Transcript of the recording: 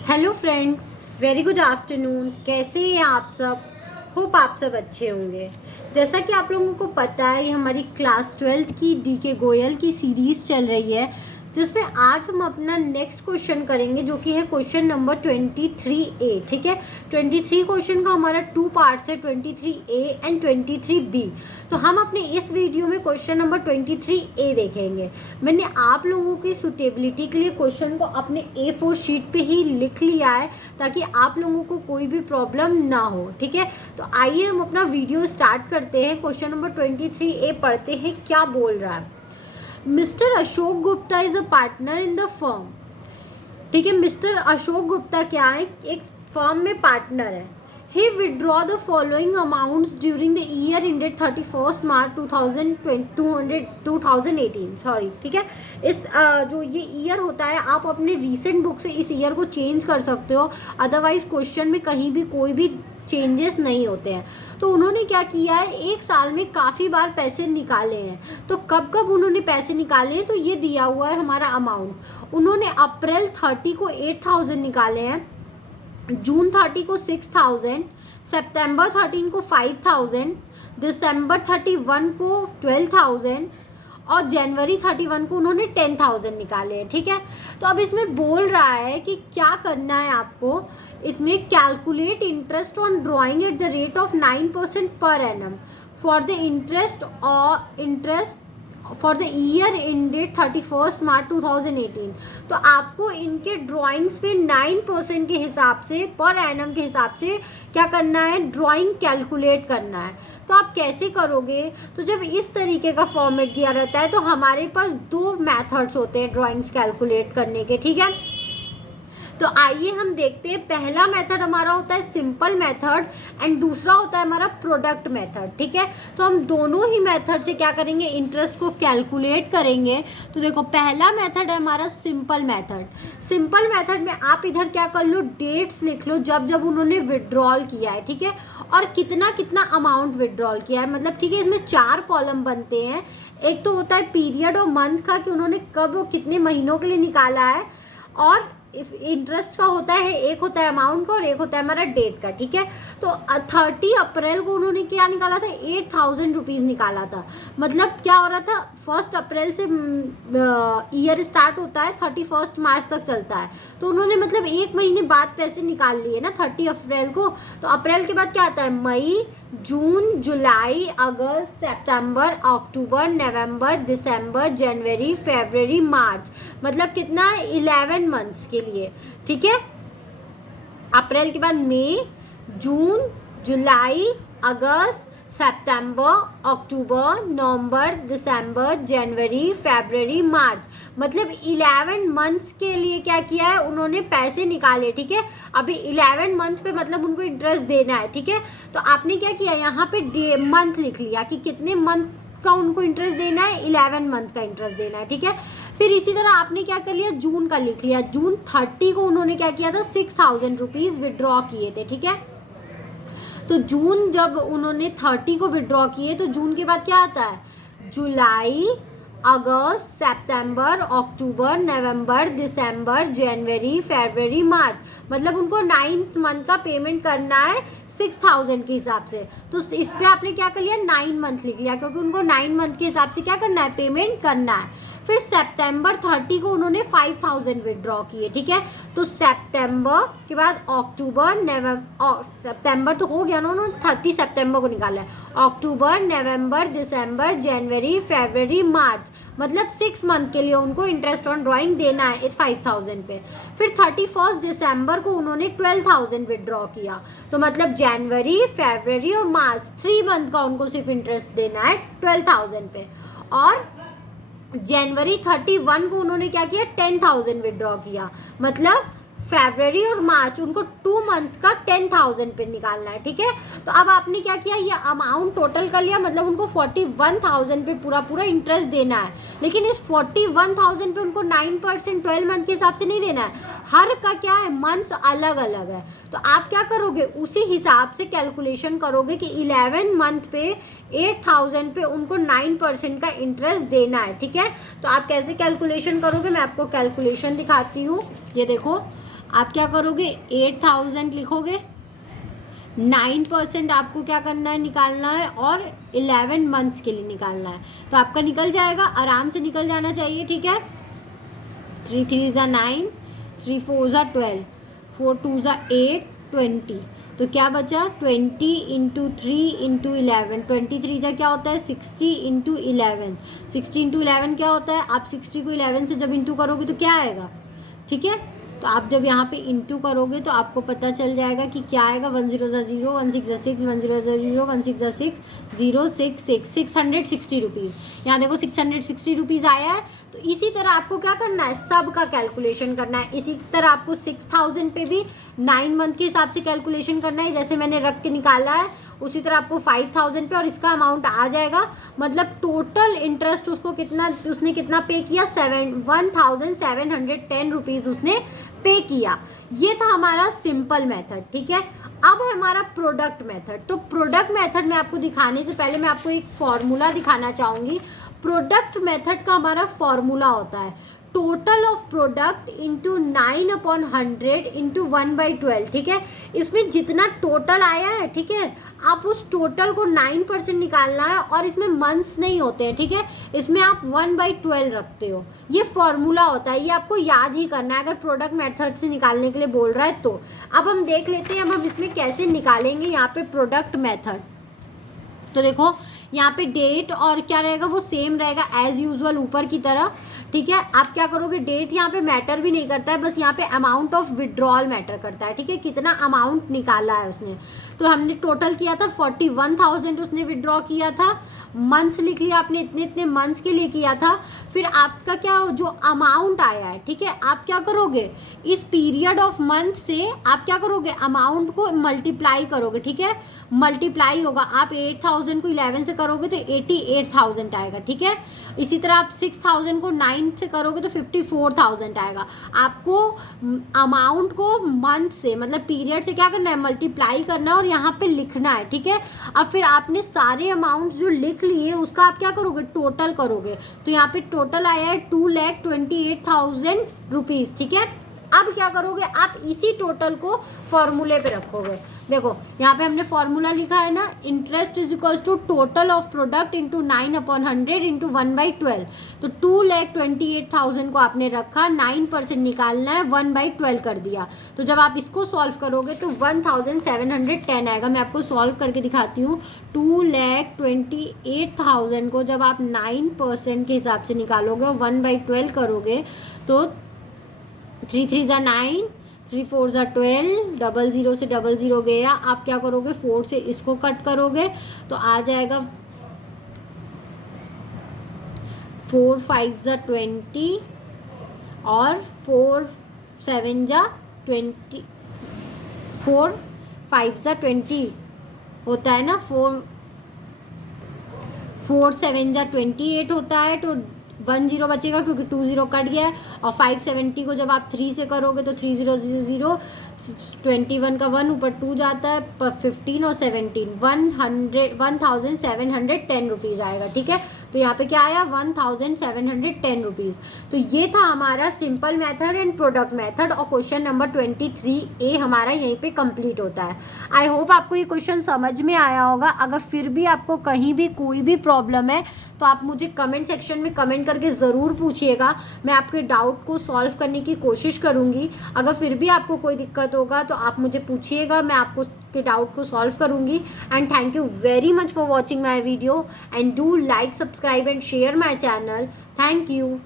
Hello friends, very good afternoon. कैसे हैं आप सब? होप आप सब अच्छे होंगे। जैसा कि आप लोगों को पता है, ये हमारी क्लास 12th की डीके गोयल की सीरीज़ चल रही है, जिसमें आज हम अपना नेक्स्ट क्वेश्चन करेंगे, जो कि है क्वेश्चन नंबर 23A। ठीक है, 23 क्वेश्चन का हमारा 2 पार्ट्स है, 23A एंड 23B। तो हम अपने इस वीडियो में क्वेश्चन नंबर 23A देखेंगे। मैंने आप लोगों की सुटेबिलिटी के लिए क्वेश्चन को अपने A4 शीट पे ही लिख लिया है, ताकि आप लोगों को कोई भी प्रॉब्लम ना हो। ठीक है, तो आइए हम अपना वीडियो स्टार्ट करते हैं। क्वेश्चन नंबर 23A पढ़ते हैं, क्या बोल रहा है। Mister Ashok Gupta is a partner in the firm. ठीक है, मिस्टर अशोक गुप्ता क्या है? एक फर्म में पार्टनर है। He withdraw the following amounts during the year ended 31 March 2018। Sorry, ठीक है, इस जो ये ईयर होता है, आप अपने रीसेंट बुक से इस ईयर को चेंज कर सकते हो, अदरवाइज क्वेश्चन में कहीं भी कोई भी चेंजेस नहीं होते हैं। तो उन्होंने क्या किया है, एक साल में काफ़ी बार पैसे निकाले हैं। तो कब कब उन्होंने पैसे निकाले हैं, तो ये दिया हुआ है हमारा अमाउंट। उन्होंने अप्रैल 30 को 8000 निकाले हैं, जून 30 को 6000, सितंबर 13 को 5000, दिसंबर 31 को 12000 और जनवरी 31 को उन्होंने 10,000 निकाले हैं। ठीक है, तो अब इसमें बोल रहा है कि क्या करना है आपको। इसमें calculate interest on drawing at the rate of 9% per annum for the interest for the year ended 31 March 2018। तो आपको इनके ड्राइंग्स पे 9% के हिसाब से, पर एनम के हिसाब से क्या करना है, ड्राइंग कैलकुलेट करना है। तो आप कैसे करोगे? तो जब इस तरीके का फॉर्मेट दिया रहता है, तो हमारे पास 2 मेथड्स होते हैं ड्राइंग्स कैलकुलेट करने के। ठीक है, तो आइए हम देखते हैं। पहला मेथड हमारा होता है सिंपल मेथड एंड दूसरा होता है हमारा प्रोडक्ट मेथड। ठीक है, तो हम दोनों ही मेथड से क्या करेंगे, इंटरेस्ट को कैलकुलेट करेंगे। तो देखो, पहला मेथड है हमारा सिंपल मेथड। सिंपल मेथड में आप इधर क्या कर लो, डेट्स लिख लो जब जब उन्होंने विड्रॉल किया है। ठीक है, और कितना कितना अमाउंट विड्रॉल किया है, मतलब ठीक है, इसमें 4 कॉलम बनते हैं। एक तो होता है पीरियड और मंथ का, कि उन्होंने कब कितने महीनों के लिए निकाला है, और इंटरेस्ट का होता है, एक होता है अमाउंट का और एक होता है हमारा डेट का। ठीक है, तो 30 अप्रैल को उन्होंने क्या निकाला था, 8000 रुपीज़ निकाला था। मतलब क्या हो रहा था, 1 अप्रैल से ईयर स्टार्ट होता है, 31 मार्च तक चलता है। तो उन्होंने मतलब एक महीने बाद पैसे निकाल लिए ना, 30 अप्रैल को। तो अप्रैल के बाद क्या आता है, मई, जून, जुलाई, अगस्त, सितंबर, अक्टूबर, नवंबर, दिसंबर, जनवरी, फरवरी, मार्च। मतलब कितना है, 11 मंथ्स के लिए। ठीक है, अप्रैल के बाद मई, जून, जुलाई, अगस्त, सितंबर, अक्टूबर, नवंबर, दिसंबर, जनवरी, फरवरी, मार्च। मतलब 11 मंथ्स के लिए क्या किया है, उन्होंने पैसे निकाले। ठीक है, अभी 11 मंथ पे मतलब उनको इंटरेस्ट देना है। ठीक है, तो आपने क्या किया, यहाँ पे मंथ लिख लिया कि कितने मंथ का उनको इंटरेस्ट देना है, 11 मंथ का इंटरेस्ट देना है। ठीक है, फिर इसी तरह आपने क्या कर लिया, जून का लिख लिया। जून 30 को उन्होंने क्या किया था, 6000 रुपीज़ विड्रॉ किए थे। ठीक है, तो जून जब उन्होंने 30 को विड्रॉ किए, तो जून के बाद क्या आता है, जुलाई, अगस्त, सितंबर, अक्टूबर, नवंबर, दिसंबर, जनवरी, फरवरी, मार्च। मतलब उनको 9 मंथ का पेमेंट करना है 6000 के हिसाब से। तो इस पे आपने क्या कर लिया, 9 मंथ लिख लिया, क्योंकि उनको 9 मंथ के हिसाब से क्या करना है, पेमेंट करना है। फिर सितंबर 30 को उन्होंने 5000 विड्रॉ किए। ठीक है, तो सितंबर के बाद अक्टूबर, नवंबर, सितंबर तो हो गया ना, उन्होंने 30 सितंबर को निकाला है। अक्टूबर, नवंबर, दिसंबर, जनवरी, फरवरी, मार्च। मतलब 6 मंथ के लिए उनको इंटरेस्ट ऑन ड्राइंग देना है 5000 पे। फिर 31 दिसंबर को उन्होंने 12000 विड्रॉ किया। तो मतलब जनवरी, फरवरी और मार्च 3 मंथ का उनको सिर्फ इंटरेस्ट देना है 12000 पे। और जनवरी 31 को उन्होंने क्या किया, 10,000 विड्रॉ किया। मतलब फरवरी और मार्च उनको 2 मंथ का 10,000 पे निकालना है। ठीक है, तो अब आपने क्या किया, ये अमाउंट टोटल कर लिया। मतलब उनको 41,000 पे पूरा पूरा इंटरेस्ट देना है। लेकिन इस 41,000 पे उनको 9% 12 मंथ के हिसाब से नहीं देना है, हर का क्या है, मंथ्स अलग अलग है। तो आप क्या करोगे, उसी हिसाब से कैलकुलेशन करोगे कि 11 मंथ पे 8000 पे उनको 9% का इंटरेस्ट देना है। ठीक है, तो आप कैसे कैलकुलेशन करोगे, मैं आपको कैलकुलेशन दिखाती हूँ। ये देखो, आप क्या करोगे 8000 लिखोगे, 9% आपको क्या करना है निकालना है और 11 मंथ्स के लिए निकालना है। तो आपका निकल जाएगा, आराम से निकल जाना चाहिए, ठीक है। 3 3 ज़ा 9, 3 4 ज़ा 12, 4 2 ज़ा 8, 20। तो क्या बचा 20 इंटू 3 इंटू 11, 23 जा क्या होता है 60 इंटू 11, 60 इंटू 11 क्या होता है, आप 60 को 11 से जब इंटू करोगे तो क्या आएगा, ठीक है। तो आप जब यहाँ पे इंटू करोगे तो आपको पता चल जाएगा कि क्या आएगा, 1 0 ज़ा 0, 1 6 ज़ा 6, 1 0 ज़ा 0, 1 6 ज़ा 6, 0 6 6, 660 रुपीज़। यहाँ देखो 660 रुपीज़ आया है। तो इसी तरह आपको क्या करना है, सब का कैलकुलेशन करना है। इसी तरह आपको 6000 पे भी 9 मंथ के हिसाब से कैलकुलेशन करना है, जैसे मैंने रख के निकाला है उसी तरह आपको 5000 पे और इसका अमाउंट आ जाएगा। मतलब टोटल इंटरेस्ट उसको कितना, उसने कितना पे किया, 1710 रुपीज़ उसने पे किया। ये था हमारा सिंपल मेथड, ठीक है। अब है हमारा प्रोडक्ट मेथड। तो प्रोडक्ट मेथड में आपको दिखाने से पहले मैं आपको एक फॉर्मूला दिखाना चाहूँगी। प्रोडक्ट मेथड का हमारा फॉर्मूला होता है total of product into 9/100 into 1/12, ठीक है। इसमें जितना टोटल आया है, ठीक है, आप उस टोटल को 9% निकालना है और इसमें मंथ्स नहीं होते हैं, ठीक है, इसमें आप 1/12 रखते हो। ये फॉर्मूला होता है, ये आपको याद ही करना है अगर प्रोडक्ट मेथड से निकालने के लिए बोल रहा है तो। अब हम देख लेते हैं अब हम इसमें कैसे निकालेंगे यहाँ पे प्रोडक्ट मेथड। तो देखो यहाँ पे डेट और क्या रहेगा, वो सेम रहेगा एज यूजुअल ऊपर की तरह, ठीक है। आप क्या करोगे, डेट यहाँ पे मैटर भी नहीं करता है, बस यहाँ पे अमाउंट ऑफ विड्रॉल मैटर करता है, ठीक है, कितना अमाउंट निकाला है उसने। तो हमने टोटल किया था 41,000 उसने विड्रॉ किया था। मंथ्स लिख लिया आपने, इतने इतने मंथ्स के लिए किया था। फिर आपका क्या जो अमाउंट आया है, ठीक है, आप क्या करोगे इस पीरियड ऑफ मंथ से आप क्या करोगे, अमाउंट को मल्टीप्लाई करोगे, ठीक है, मल्टीप्लाई होगा। आप 8000 को 11 से करोगे तो 88,000 आएगा, ठीक है। इसी तरह आप 6000 को 9 से करोगे तो 54,000 आएगा। आपको अमाउंट को मंथ से मतलब पीरियड से क्या करना है, मल्टीप्लाई करना है और यहाँ पे लिखना है, ठीक है। अब फिर आपने सारे अमाउंट जो लिख लिए उसका आप क्या करोगे, टोटल करोगे। तो यहाँ पे टोटल आया है 2,28,000 रुपीज़, ठीक है। अब क्या करोगे, आप इसी टोटल को फॉर्मूले पे रखोगे। देखो यहाँ पे हमने फॉर्मूला लिखा है ना, interest is equals to total of product into 9/100 into 1/12। तो 2,28,000 को आपने रखा, 9% निकालना है, 1/12 कर दिया। तो जब आप इसको सॉल्व करोगे तो 1710 आएगा। मैं आपको सॉल्व करके दिखाती हूँ। 2,28,000 को जब आप 9% के हिसाब से निकालोगे और 1/12 करोगे तो 3 3 ज़ा 9, 3 4 ज़ा 12, 00 से 00 गया। आप क्या करोगे, 4 से इसको कट करोगे तो आ जाएगा 4 5 ज़ा 20 और 4 7 ज़ा 20, 4 5 ज़ा 20 होता है ना, 4 7 ज़ा 28 होता है। तो 10 बचेगा क्योंकि 20 कट गया है। और 570 को जब आप 3 से करोगे तो 3000, 21 का 1 ऊपर 2 जाता है, 15 और 17, 1710 रुपीज़ आएगा, ठीक है। तो यहाँ पे क्या आया, 1710 रुपीज़। तो ये था हमारा simple method and product method और क्वेश्चन नंबर 23A हमारा यहीं पे कंप्लीट होता है। आई होप आपको ये क्वेश्चन समझ में आया होगा। अगर फिर भी आपको कहीं भी कोई भी प्रॉब्लम है तो आप मुझे कमेंट सेक्शन में कमेंट करके ज़रूर पूछिएगा। मैं आपके डाउट को सॉल्व करने की कोशिश करूँगी। अगर फिर भी आपको कोई दिक्कत होगा तो आप मुझे पूछिएगा, मैं आपको के डाउट को सॉल्व करूँगी। And thank you very much for watching my video and do like, subscribe and share my channel. Thank you.